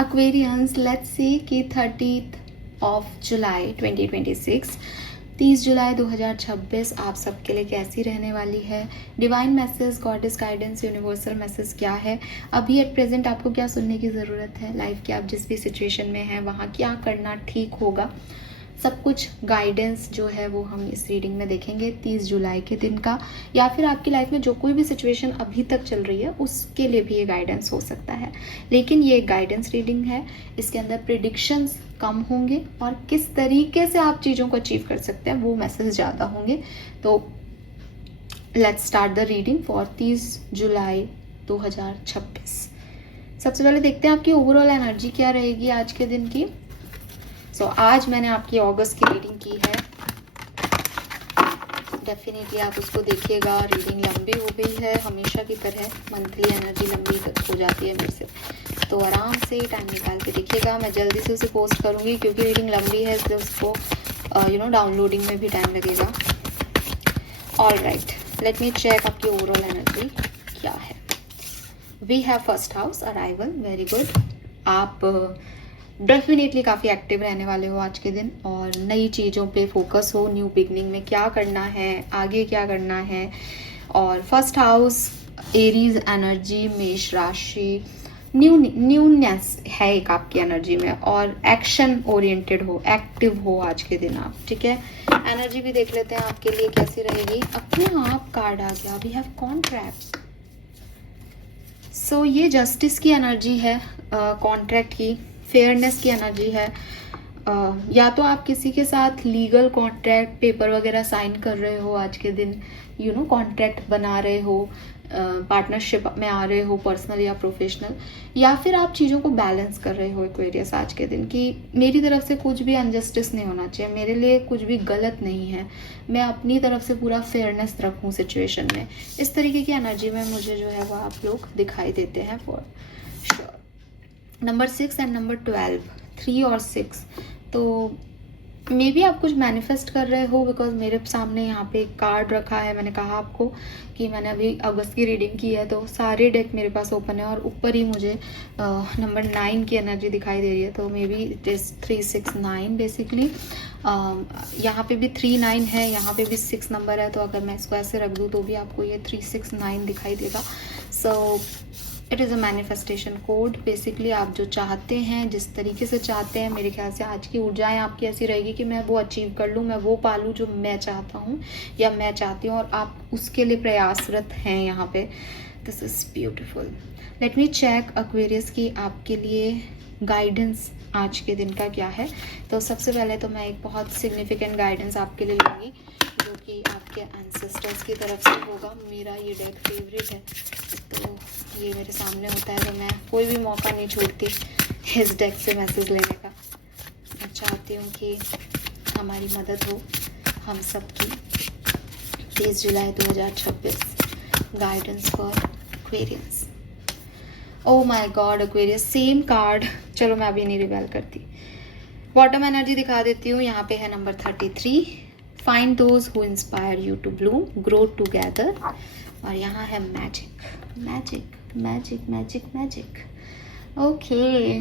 Aquarians, let's see कि 30th of July 2026, 30 जुलाई 2026 आप सबके लिए कैसी रहने वाली है। Divine message, goddess guidance, universal message क्या है, अभी एट प्रेजेंट आपको क्या सुनने की ज़रूरत है, लाइफ के आप जिस भी सिचुएशन में हैं वहाँ क्या करना ठीक होगा, सब कुछ गाइडेंस जो है वो हम इस रीडिंग में देखेंगे 30 जुलाई के दिन का। या फिर आपकी लाइफ में जो कोई भी सिचुएशन अभी तक चल रही है उसके लिए भी ये गाइडेंस हो सकता है, लेकिन ये एक गाइडेंस रीडिंग है। इसके अंदर प्रिडिक्शंस कम होंगे और किस तरीके से आप चीज़ों को अचीव कर सकते हैं वो मैसेज ज़्यादा होंगे। तो let's start the reading for 30 जुलाई 2026। सबसे पहले देखते हैं आपकी ओवरऑल एनर्जी क्या रहेगी आज के दिन की। आज मैंने आपकी अगस्त की रीडिंग की है, डेफिनेटली आप उसको देखिएगा। रीडिंग लंबी हो गई है, हमेशा की तरह मंथली एनर्जी लंबी हो जाती है मेरे से, तो आराम से टाइम निकाल के देखिएगा। मैं जल्दी से उसे पोस्ट करूँगी क्योंकि रीडिंग लंबी है, इसलिए उसको डाउनलोडिंग में भी टाइम लगेगा। All right, let me check आपकी ओवरऑल एनर्जी क्या है। We have first house arrival, very good. आप डेफिनेटली काफ़ी एक्टिव रहने वाले हो आज के दिन और नई चीज़ों पे फोकस हो, न्यू बिगनिंग में क्या करना है, आगे क्या करना है। और फर्स्ट हाउस एरीज एनर्जी, मेष राशि, न्यूनेस है एक आपकी एनर्जी में और एक्शन ओरिएंटेड हो, एक्टिव हो आज के दिन आप, ठीक है। एनर्जी भी देख लेते हैं आपके लिए कैसी रहेगी। अपने आप कार्ड आ गया, वी हैव कॉन्ट्रैक्ट। सो ये जस्टिस की एनर्जी है, कॉन्ट्रैक्ट की, फेयरनेस की एनर्जी है। या तो आप किसी के साथ लीगल कॉन्ट्रैक्ट पेपर वगैरह साइन कर रहे हो आज के दिन, कॉन्ट्रैक्ट बना रहे हो, पार्टनरशिप में आ रहे हो, पर्सनल या प्रोफेशनल, या फिर आप चीज़ों को बैलेंस कर रहे हो एक्वेरियस आज के दिन कि मेरी तरफ से कुछ भी अनजस्टिस नहीं होना चाहिए, मेरे लिए कुछ भी गलत नहीं है, मैं अपनी तरफ से पूरा फेयरनेस रखूँ सिचुएशन में। इस तरीके की एनर्जी में मुझे जो है वो आप लोग दिखाई देते हैं for sure. Number 6 and number 12, 3 और 6, तो मे बी आप कुछ मैनिफेस्ट कर रहे हो, बिकॉज मेरे सामने यहाँ पे एक कार्ड रखा है। मैंने कहा आपको कि मैंने अभी अगस्त की रीडिंग की है तो सारे डेक मेरे पास ओपन है और ऊपर ही मुझे नंबर 9 की एनर्जी दिखाई दे रही है, तो may be it is 3 6 9 basically. यहाँ पे भी 3 9 है, यहाँ पे भी 6 नंबर है, तो अगर मैं इसको ऐसे रख दूँ तो भी आपको ये 3 6 9 दिखाई देगा। So it is a manifestation code. Basically आप जो चाहते हैं, जिस तरीके से चाहते हैं, मेरे ख्याल से आज की ऊर्जाएं आपकी ऐसी रहेगी कि मैं वो अचीव कर लूँ, मैं वो पालूँ जो मैं चाहता हूँ या मैं चाहती हूँ, और आप उसके लिए प्रयासरत हैं यहाँ पे। This is beautiful. Let me check Aquarius की आपके लिए गाइडेंस आज के दिन का क्या है। तो सबसे पहले तो मैं एक बहुत सिग्निफिकेंट गाइडेंस आपके लिए लूँगी जो कि आपके एंसेस्टर्स की तरफ से होगा। मेरा ये डेक फेवरेट है, तो ये मेरे सामने होता है तो मैं कोई भी मौका नहीं छोड़ती इस डेक से मैसेज लेने का। मैं चाहती हूँ कि हमारी मदद हो हम सबकी। 30 जुलाई 2026, guidance for Aquarius. Oh my God Aquarius, same card. चलो मैं अभी नहीं रिवेल करती, बॉटम एनर्जी दिखा देती हूँ। यहाँ पे है number 33, find those who inspire you to bloom, grow together. और यहाँ है magic magic magic magic magic. Okay,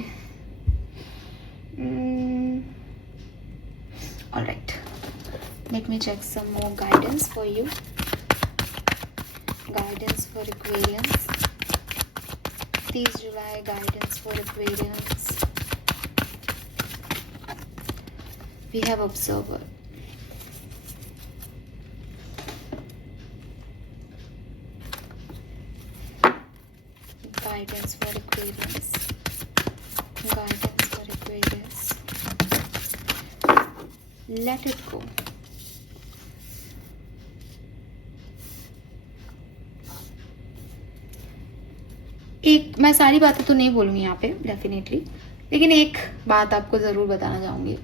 all right, let me check some more guidance for you. Guidance for Aquarians 30 July, guidance for Aquarians. We have observer, guidance for Aquarius, guidance for Aquarius, let it go. एक, मैं सारी बातें तो नहीं बोलूँगी यहाँ पे definitely, लेकिन एक बात आपको ज़रूर बताना चाहूँगी।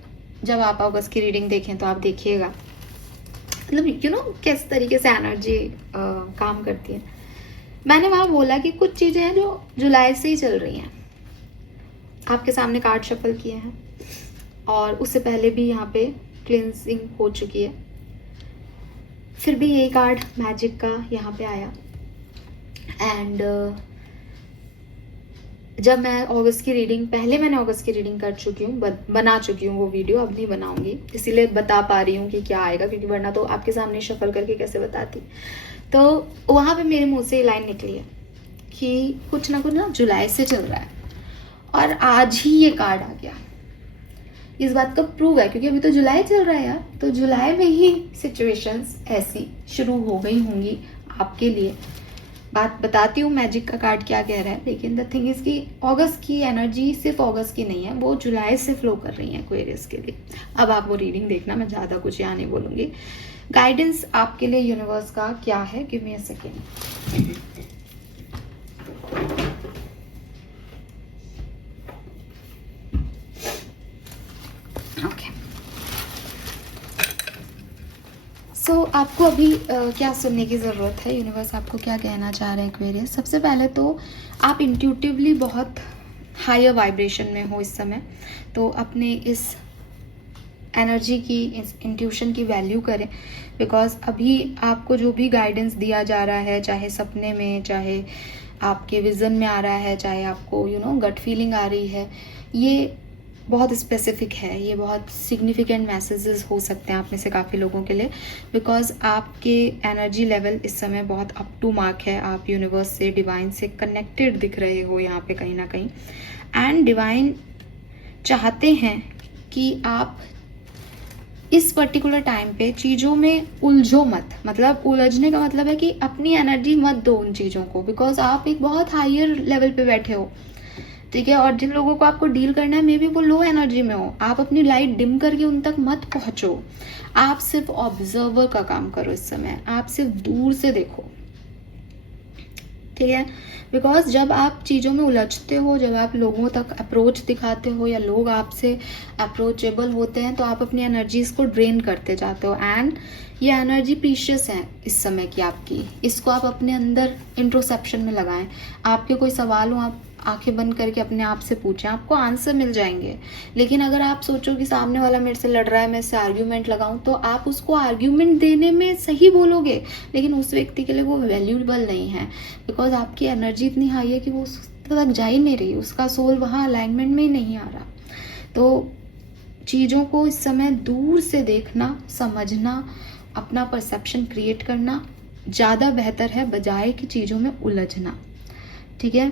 जब आप अगस्त की रीडिंग देखें तो आप देखिएगा, मतलब किस तरीके से एनर्जी काम करती है। मैंने वहाँ बोला कि कुछ चीज़ें हैं जो जुलाई से ही चल रही हैं। आपके सामने कार्ड शफल किए हैं और उससे पहले भी यहाँ पे क्लिनजिंग हो चुकी है, फिर भी यही कार्ड मैजिक का यहाँ पे आया। एंड जब मैं अगस्त की रीडिंग, पहले मैंने अगस्त की रीडिंग कर चुकी हूँ, बना चुकी हूँ वो वीडियो, अब नहीं बनाऊंगी, इसीलिए बता पा रही हूँ कि क्या आएगा, क्योंकि वरना तो आपके सामने शफल करके कैसे बताती। तो वहाँ पे मेरे मुंह से लाइन निकली है कि कुछ ना कुछ ना जुलाई से चल रहा है, और आज ही ये कार्ड आ गया। इस बात का प्रूव है, क्योंकि अभी तो जुलाई चल रहा है यार, तो जुलाई में ही सिचुएशंस ऐसी शुरू हो गई होंगी आपके लिए। बात बताती हूँ मैजिक का कार्ड क्या कह रहा है, लेकिन द थिंग इज कि अगस्त की एनर्जी सिर्फ अगस्त की नहीं है, वो जुलाई से फ्लो कर रही है एक्वेरियस के लिए। अब आप वो रीडिंग देखना, मैं ज़्यादा कुछ यहाँ नहीं बोलूँगी। गाइडेंस आपके लिए यूनिवर्स का क्या है, give me a second. Okay, so आपको अभी क्या सुनने की ज़रूरत है, यूनिवर्स आपको क्या कहना चाह रहे हैं एक्वेरियस। सबसे पहले तो आप इंट्यूटिवली बहुत हायर वाइब्रेशन में हो इस समय, तो अपने इस एनर्जी की, इस इंट्यूशन की वैल्यू करें, बिकॉज अभी आपको जो भी गाइडेंस दिया जा रहा है, चाहे सपने में, चाहे आपके विज़न में आ रहा है, चाहे आपको गट फीलिंग आ रही है, ये बहुत स्पेसिफिक है, ये बहुत सिग्निफिकेंट मैसेजेस हो सकते हैं आप में से काफ़ी लोगों के लिए, बिकॉज आपके एनर्जी लेवल इस समय बहुत अप टू मार्क है। आप यूनिवर्स से, डिवाइन से कनेक्टेड दिख रहे हो यहाँ पे कहीं ना कहीं, एंड डिवाइन चाहते हैं कि आप इस पर्टिकुलर टाइम पे चीज़ों में उलझो मत। मतलब उलझने का मतलब है कि अपनी एनर्जी मत दो उन चीज़ों को, बिकॉज आप एक बहुत हायर लेवल पे बैठे हो, ठीक है, और जिन लोगों को आपको डील करना है मे बी वो लो एनर्जी में हो। आप अपनी लाइट डिम करके उन तक मत पहुंचो, आप सिर्फ ऑब्जर्वर का काम करो इस समय, आप सिर्फ दूर से देखो, ठीक है। बिकॉज जब आप चीज़ों में उलझते हो, जब आप लोगों तक अप्रोच दिखाते हो या लोग आपसे अप्रोचेबल होते हैं, तो आप अपनी एनर्जीज को ड्रेन करते जाते हो, एंड ये एनर्जी प्रीशियस है इस समय की आपकी। इसको आप अपने अंदर इंट्रोसेप्शन में लगाएं। आपके कोई सवाल हो, आप आंखें बंद करके अपने आप से पूछें, आपको आंसर मिल जाएंगे। लेकिन अगर आप सोचो कि सामने वाला मेरे से लड़ रहा है, मैं इससे आर्ग्यूमेंट लगाऊं, तो आप उसको आर्ग्यूमेंट देने में सही बोलोगे, लेकिन उस व्यक्ति के लिए वो वैल्यूएबल नहीं है, बिकॉज आपकी एनर्जी इतनी हाई है कि वो उस तक जा ही नहीं रही, उसका सोल वहाँ अलाइनमेंट में ही नहीं आ रहा। तो चीज़ों को इस समय दूर से देखना, समझना, अपना परसेप्शन क्रिएट करना ज़्यादा बेहतर है, बजाय कि चीज़ों में उलझना, ठीक है।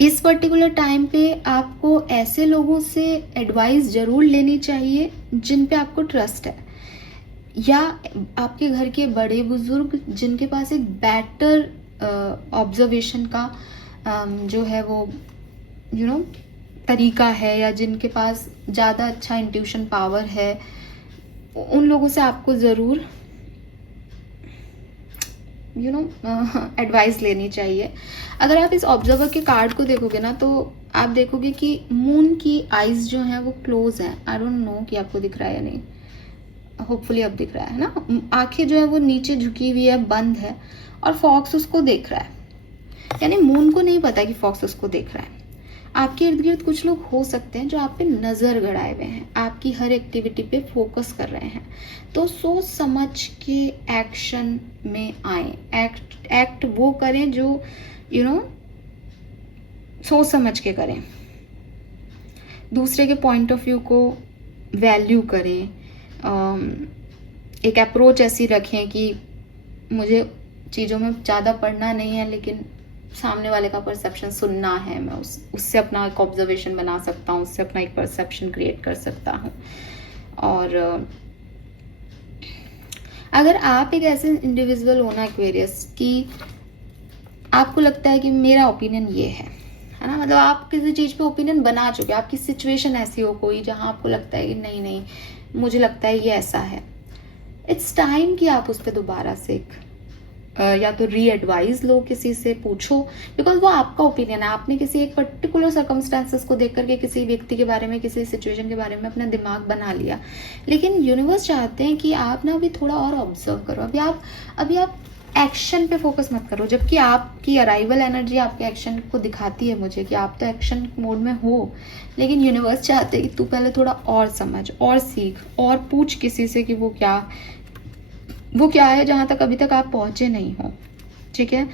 इस पर्टिकुलर टाइम पे आपको ऐसे लोगों से एडवाइस ज़रूर लेनी चाहिए जिन पे आपको ट्रस्ट है, या आपके घर के बड़े बुजुर्ग जिनके पास एक बेटर ऑब्जर्वेशन का जो है वो तरीका है, या जिनके पास ज़्यादा अच्छा इंट्यूशन पावर है, उन लोगों से आपको ज़रूर एडवाइस लेनी चाहिए। अगर आप इस ऑब्जर्वर के कार्ड को देखोगे ना, तो आप देखोगे कि मून की आईज जो हैं वो क्लोज हैं। आई डोंट नो कि आपको दिख रहा है या नहीं, होपफुली अब दिख रहा है ना। आंखें जो है वो नीचे झुकी हुई है, बंद है, और फॉक्स उसको देख रहा है, यानी मून को नहीं पता कि फॉक्स उसको देख रहा है। आपके इर्द गिर्द कुछ लोग हो सकते हैं जो आप पे नज़र गड़ाए हुए हैं, आपकी हर एक्टिविटी पे फोकस कर रहे हैं। तो सोच समझ के एक्शन में आए, एक्ट वो करें जो सोच समझ के करें, दूसरे के पॉइंट ऑफ व्यू को वैल्यू करें, एक अप्रोच ऐसी रखें कि मुझे चीज़ों में ज़्यादा पढ़ना नहीं है, लेकिन सामने वाले का परसेप्शन सुनना है, मैं उससे अपना एक ऑब्जर्वेशन बना सकता हूँ, उससे अपना एक परसेप्शन क्रिएट कर सकता हूँ। और अगर आप एक ऐसे इंडिविजुअल हो ना एक्वेरियस कि आपको लगता है कि मेरा ओपिनियन ये है ना, मतलब आप किसी चीज़ पे ओपिनियन बना चुके, आपकी सिचुएशन ऐसी हो कोई जहाँ आपको लगता है कि नहीं नहीं मुझे लगता है ये ऐसा है, इट्स टाइम कि आप उस पर दोबारा से या तो री एडवाइस लो, किसी से पूछो, बिकॉज वो आपका ओपिनियन है। आपने किसी एक पर्टिकुलर सर्कमस्टांसेस को देख करके किसी व्यक्ति के बारे में, किसी सिचुएशन के बारे में अपना दिमाग बना लिया, लेकिन यूनिवर्स चाहते हैं कि आप ना अभी थोड़ा और ऑब्जर्व करो। अभी आप एक्शन पे फोकस मत करो, जबकि आपकी अराइवल एनर्जी आपके एक्शन को दिखाती है मुझे कि आप तो एक्शन मोड में हो, लेकिन यूनिवर्स चाहते हैं कि तू पहले थोड़ा और समझ और सीख और पूछ किसी से कि वो क्या है जहाँ तक अभी तक आप पहुँचे नहीं हो, ठीक है।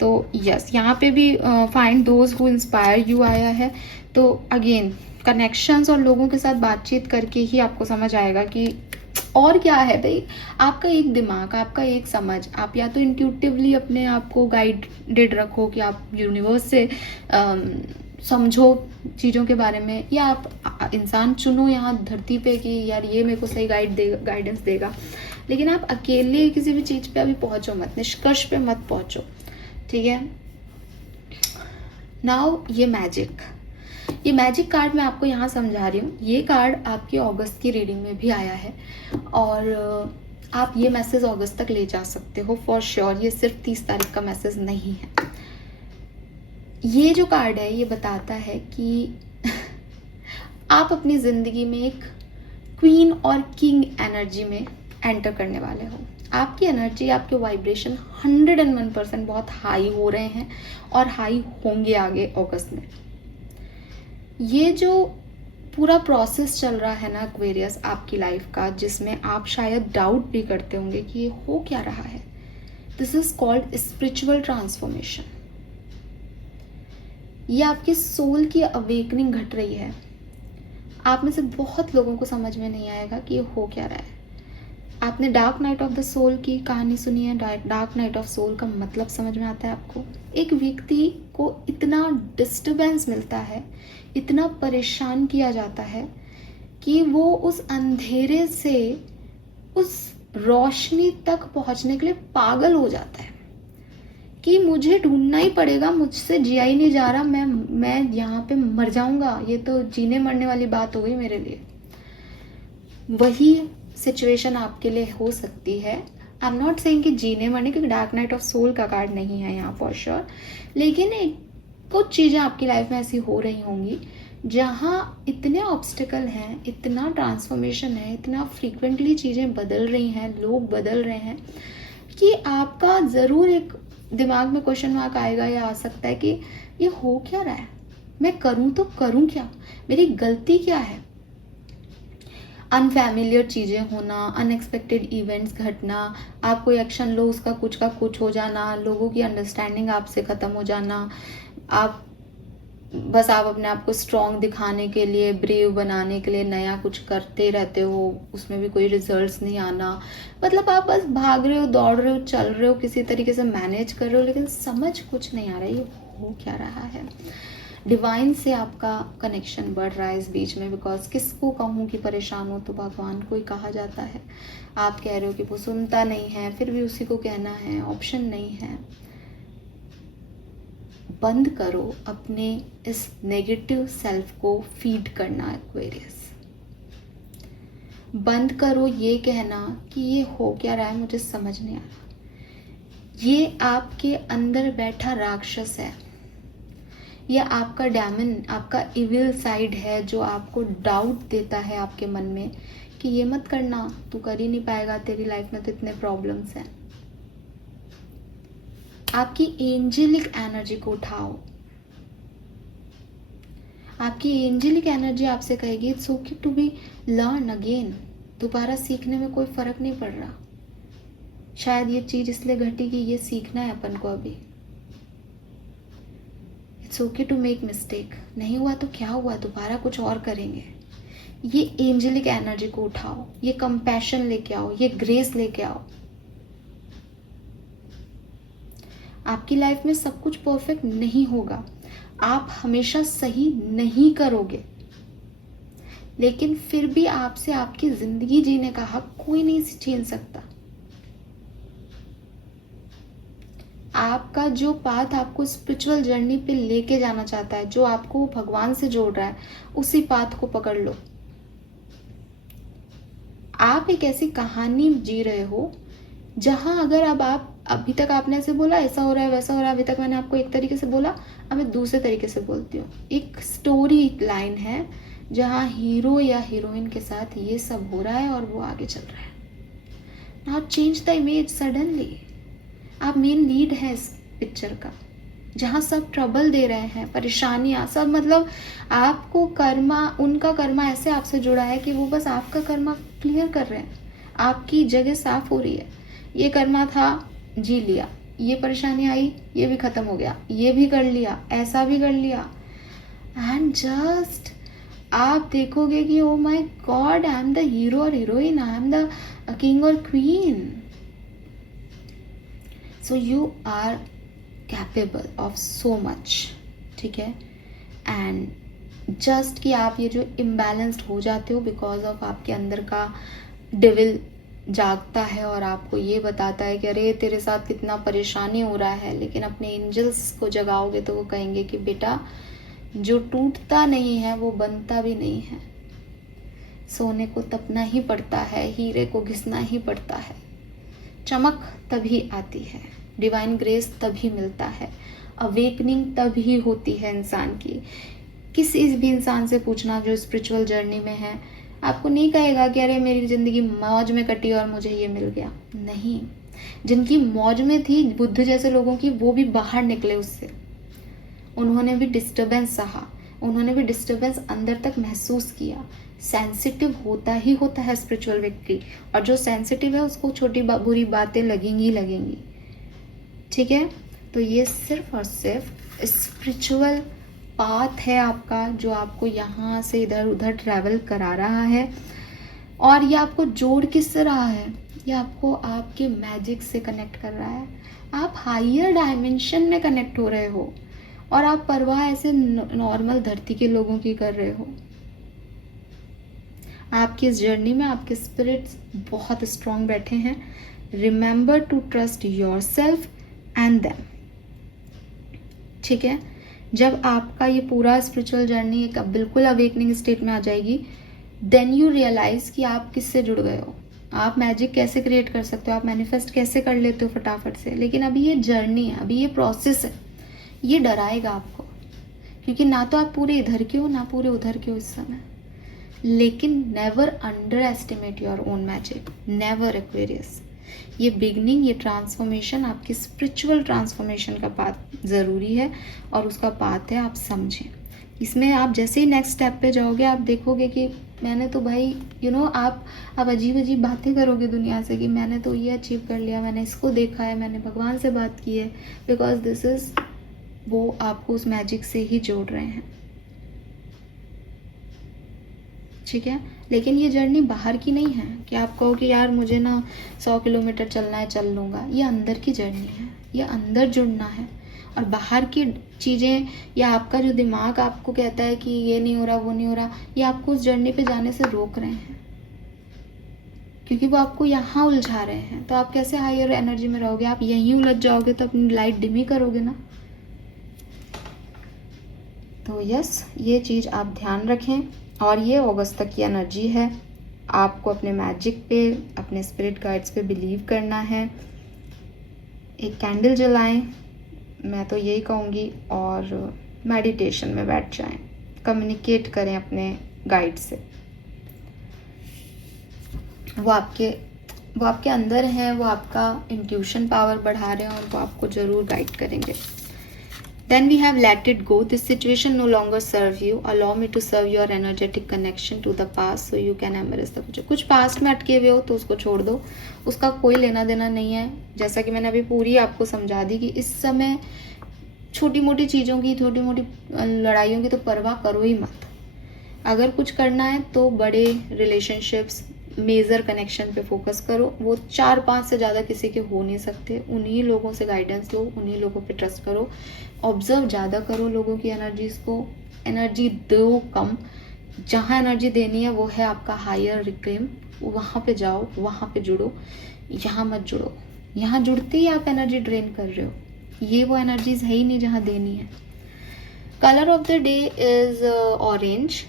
तो यस, यहाँ पे भी find those who inspire you आया है। तो अगेन कनेक्शंस और लोगों के साथ बातचीत करके ही आपको समझ आएगा कि और क्या है भाई। आपका एक दिमाग, आपका एक समझ, आप या तो इंट्यूटिवली अपने आप को गाइडेड रखो कि आप यूनिवर्स से समझो चीज़ों के बारे में, या आप इंसान चुनो यहाँ धरती पे कि यार ये मेरे को सही गाइडेंस देगा। लेकिन आप अकेले किसी भी चीज़ पे अभी पहुँचो मत, निष्कर्ष पे मत पहुँचो, ठीक है। नाउ ये मैजिक कार्ड मैं आपको यहाँ समझा रही हूँ। ये कार्ड आपकी अगस्त की रीडिंग में भी आया है और आप ये मैसेज अगस्त तक ले जा सकते हो फॉर श्योर। ये सिर्फ 30 तारीख का मैसेज नहीं है। ये जो कार्ड है ये बताता है कि आप अपनी ज़िंदगी में एक क्वीन और किंग एनर्जी में एंटर करने वाले हो। आपकी एनर्जी, आपके वाइब्रेशन 101% बहुत हाई हो रहे हैं और हाई होंगे आगे अगस्त में। ये जो पूरा प्रोसेस चल रहा है ना एक्वेरियस आपकी लाइफ का, जिसमें आप शायद डाउट भी करते होंगे कि ये हो क्या रहा है, this is called spiritual transformation. ये आपकी सोल की अवेकनिंग घट रही है। आप में से बहुत लोगों को समझ में नहीं आएगा कि ये हो क्या रहा है। आपने dark night of the soul की कहानी सुनी है। डार्क नाइट ऑफ सोल का मतलब समझ में आता है आपको। एक व्यक्ति को इतना डिस्टर्बेंस मिलता है, इतना परेशान किया जाता है कि वो उस अंधेरे से उस रोशनी तक पहुंचने के लिए पागल हो जाता है कि मुझे ढूंढना ही पड़ेगा, मुझसे जिया ही नहीं जा रहा, मैं यहाँ पे मर जाऊंगा, ये तो जीने मरने वाली बात हो गई मेरे लिए। वही सिचुएशन आपके लिए हो सकती है। आई एम नॉट सेइंग कि जीने मरने, क्योंकि डार्क नाइट ऑफ सोल का कार्ड नहीं है यहाँ फॉर श्योर, लेकिन कुछ चीज़ें आपकी लाइफ में ऐसी हो रही होंगी जहाँ इतने ऑब्स्टिकल हैं, इतना ट्रांसफॉर्मेशन है, इतना फ्रीक्वेंटली चीज़ें बदल रही हैं, लोग बदल रहे हैं कि आपका ज़रूर एक दिमाग में क्वेश्चन मार्क आएगा या आ सकता है कि ये हो क्या रहा है, मैं करूँ तो करूँ क्या, मेरी गलती क्या है। अनफैमिलियर चीज़ें होना, अनएक्सपेक्टेड इवेंट्स घटना, आप कोई एक्शन लो उसका कुछ का कुछ हो जाना, लोगों की अंडरस्टैंडिंग आपसे ख़त्म हो जाना, आप अपने आप को स्ट्रॉन्ग दिखाने के लिए, ब्रेव बनाने के लिए नया कुछ करते रहते हो, उसमें भी कोई रिजल्ट्स नहीं आना। मतलब आप बस भाग रहे हो, दौड़ रहे हो, चल रहे हो, किसी तरीके से मैनेज कर रहे हो, लेकिन समझ कुछ नहीं आ रहा है ये हो क्या रहा है। डिवाइन से आपका कनेक्शन बढ़ रहा है इस बीच में, बिकॉज किसको कहूँ कि परेशान हो, तो भगवान को ही कहा जाता है। आप कह रहे हो कि वो सुनता नहीं है, फिर भी उसी को कहना है, ऑप्शन नहीं है। बंद करो अपने इस नेगेटिव सेल्फ को फीड करना एक्वेरियस। बंद करो ये कहना कि ये हो क्या रहा है, मुझे समझ नहीं आ रहा। ये आपके अंदर बैठा राक्षस है, यह आपका डेमन, आपका इविल साइड है जो आपको डाउट देता है आपके मन में कि ये मत करना, तू कर ही नहीं पाएगा, तेरी लाइफ में तो इतने प्रॉब्लम्स हैं। आपकी एंजेलिक एनर्जी को उठाओ। आपकी एंजेलिक एनर्जी आपसे कहेगी it's okay to be learn again. दोबारा सीखने में कोई फर्क नहीं पड़ रहा। शायद ये चीज इसलिए घटी कि ये सीखना है अपन को अभी। It's okay to make mistake. नहीं हुआ तो क्या हुआ, दोबारा कुछ और करेंगे। ये एंजेलिक एनर्जी को उठाओ, ये कंपैशन लेके आओ, ये ग्रेस लेके आओ। आपकी लाइफ में सब कुछ परफेक्ट नहीं होगा, आप हमेशा सही नहीं करोगे, लेकिन फिर भी आपसे आपकी जिंदगी जीने का हक कोई नहीं छीन सकता। आपका जो पाथ आपको स्पिरिचुअल जर्नी पे लेके जाना चाहता है, जो आपको भगवान से जोड़ रहा है, उसी पाथ को पकड़ लो। आप एक ऐसी कहानी जी रहे हो जहां अगर अब आप अभी तक आपने ऐसे बोला ऐसा हो रहा है वैसा हो रहा है, अभी तक मैंने आपको एक तरीके से बोला, अब मैं दूसरे तरीके से बोलती हूँ। एक स्टोरी लाइन है जहां हीरो या हीरोइन के साथ ये सब हो रहा है और वो आगे चल रहा है। Now change the image suddenly. आप मेन लीड है इस पिक्चर का, जहां सब ट्रबल दे रहे हैं, परेशानियां सब, मतलब आपको कर्मा, उनका कर्मा ऐसे आपसे जुड़ा है कि वो बस आपका कर्मा क्लियर कर रहे हैं, आपकी जगह साफ हो रही है। ये कर्मा था, जी लिया, ये परेशानी आई, ये भी खत्म हो गया, ये भी कर लिया, ऐसा भी कर लिया, एंड जस्ट आप देखोगे कि oh my god, I am the hero और heroine, I am the king और queen. So you are capable of so much. ठीक है. एंड जस्ट कि आप ये जो इम्बैलेंस्ड हो जाते हो बिकॉज ऑफ आपके अंदर का डेविल जागता है और आपको ये बताता है कि अरे तेरे साथ कितना परेशानी हो रहा है, लेकिन अपने एंजल्स को जगाओगे तो वो कहेंगे कि बेटा जो टूटता नहीं है वो बनता भी नहीं है. सोने को तपना ही पड़ता है, हीरे को घिसना ही पड़ता है. चमक तभी आती है, डिवाइन ग्रेस तभी मिलता है, अवेकनिंग तभी होती है इंसान की. किसी भी इंसान से पूछना जो स्पिरिचुअल जर्नी में है, आपको नहीं कहेगा कि अरे मेरी जिंदगी मौज में कटी और मुझे ये मिल गया. नहीं, जिनकी मौज में थी बुद्ध जैसे लोगों की, वो भी बाहर निकले उससे. उन्होंने भी डिस्टर्बेंस सहा, उन्होंने भी डिस्टर्बेंस अंदर तक महसूस किया. सेंसिटिव होता ही होता है स्पिरिचुअल व्यक्ति, और जो सेंसिटिव है उसको छोटी बुरी बातें लगेंगी ही लगेंगी. ठीक है. तो ये सिर्फ और सिर्फ स्पिरिचुअल पाथ है आपका, जो आपको यहाँ से इधर उधर ट्रैवल करा रहा है. और ये आपको जोड़ किससे रहा है? ये आपको आपके मैजिक से कनेक्ट कर रहा है. आप हायर डायमेंशन में कनेक्ट हो रहे हो, और आप परवाह ऐसे नॉर्मल धरती के लोगों की कर रहे हो. आपकी इस जर्नी में आपके स्पिरिट्स बहुत स्ट्रांग बैठे हैं. Remember to trust yourself and them. ठीक है. जब आपका ये पूरा स्पिरिचुअल जर्नी एक बिल्कुल अवेकनिंग स्टेट में आ जाएगी, देन यू रियलाइज कि आप किससे जुड़ गए हो. आप मैजिक कैसे क्रिएट कर सकते हो, आप मैनिफेस्ट कैसे कर लेते हो फटाफट से. लेकिन अभी ये जर्नी है, अभी ये प्रोसेस है, ये डराएगा आपको, क्योंकि ना तो आप पूरे इधर के हो ना पूरे उधर के हो इस समय. लेकिन never under estimate your own magic, never Aquarius. ये बिगनिंग, ये ट्रांसफॉर्मेशन आपकी स्पिरिचुअल ट्रांसफॉर्मेशन का पाथ ज़रूरी है, और उसका पाथ है आप समझें. इसमें आप जैसे ही नेक्स्ट स्टेप पे जाओगे, आप देखोगे कि मैंने तो भाई आप अजीब अजीब बातें करोगे दुनिया से कि मैंने तो ये अचीव कर लिया, मैंने इसको देखा है, मैंने भगवान से बात की है. बिकॉज दिस इज, वो आपको उस मैजिक से ही जोड़ रहे हैं. ठीक है. लेकिन ये जर्नी बाहर की नहीं है कि आप कहो कि यार मुझे ना 100 किलोमीटर चलना है, चल लूँगा. ये अंदर की जर्नी है, ये अंदर जुड़ना है. और बाहर की चीज़ें या आपका जो दिमाग आपको कहता है कि ये नहीं हो रहा, वो नहीं हो रहा, ये आपको उस जर्नी पे जाने से रोक रहे हैं, क्योंकि वो आपको यहाँ उलझा रहे हैं. तो आप कैसे हायर एनर्जी में रहोगे? आप यहीं उलझ जाओगे तो अपनी लाइट डिम ही करोगे ना. तो यस, ये चीज़ आप ध्यान रखें. और ये अगस्त तक की एनर्जी है. आपको अपने मैजिक पे, अपने स्पिरिट गाइड्स पे बिलीव करना है. एक कैंडल जलाएं, मैं तो यही कहूँगी, और मेडिटेशन में बैठ जाएं. कम्युनिकेट करें अपने गाइड से. वो आपके अंदर है, वो आपका इंट्यूशन पावर बढ़ा रहे हैं, और वो आपको ज़रूर गाइड करेंगे. Then we have let it go. This situation no longer serve you. Allow me to serve your energetic connection to the past so you can embrace the future. कुछ past में अटके हुए हो तो उसको छोड़ दो, उसका कोई लेना देना नहीं है. जैसा कि मैंने अभी पूरी आपको समझा दी कि इस समय छोटी मोटी चीज़ों की, छोटी मोटी लड़ाइयों की तो परवाह करो ही मत. अगर कुछ करना है तो बड़े रिलेशनशिप्स, मेजर कनेक्शन पे फोकस करो. वो 4-5 से ज़्यादा किसी के हो नहीं सकते. उन्हीं लोगों से गाइडेंस लो, उन्हीं लोगों पे ट्रस्ट करो. ऑब्जर्व ज़्यादा करो लोगों की एनर्जीज को. एनर्जी दो कम. जहाँ एनर्जी देनी है वो है आपका हायर रिक्लेम. वहाँ पे जाओ, वहाँ पे जुड़ो. यहाँ मत जुड़ो. यहाँ जुड़ते ही आप एनर्जी ड्रेन कर रहे हो. ये वो एनर्जीज है ही नहीं जहाँ देनी है. Colour of the day is orange.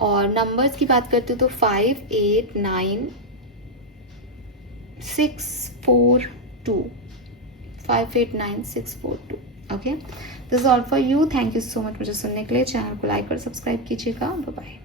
और नंबर्स की बात करते हो तो 5, 8, 9, 6, 4, 2. 5, 8, 9, 6, 4, 2. Okay, this is all for you. Thank you so much मुझे सुनने के लिए. चैनल को लाइक और सब्सक्राइब कीजिएगा. Bye bye.